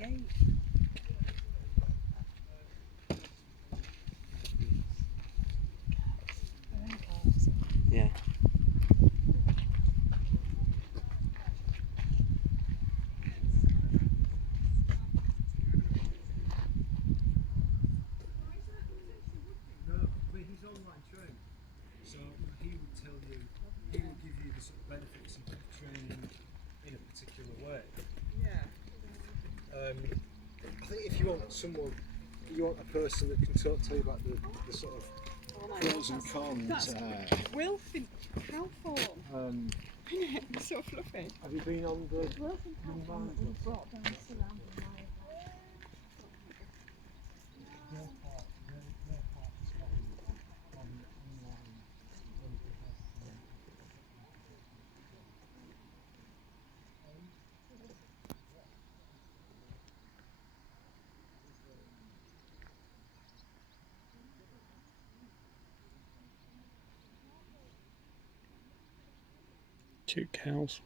gate. Yeah. No, I mean he's online trained, so he would tell you, he will give you the sort of benefits of training in a particular way. Yeah. I think if you want someone, you want a person that can tell you about the sort of pros and cons. That's Wilfin cowthorn. It's so fluffy. Have you been on the Wilfin cowthorn that we brought down surrounding my their part is not online. Cute cows.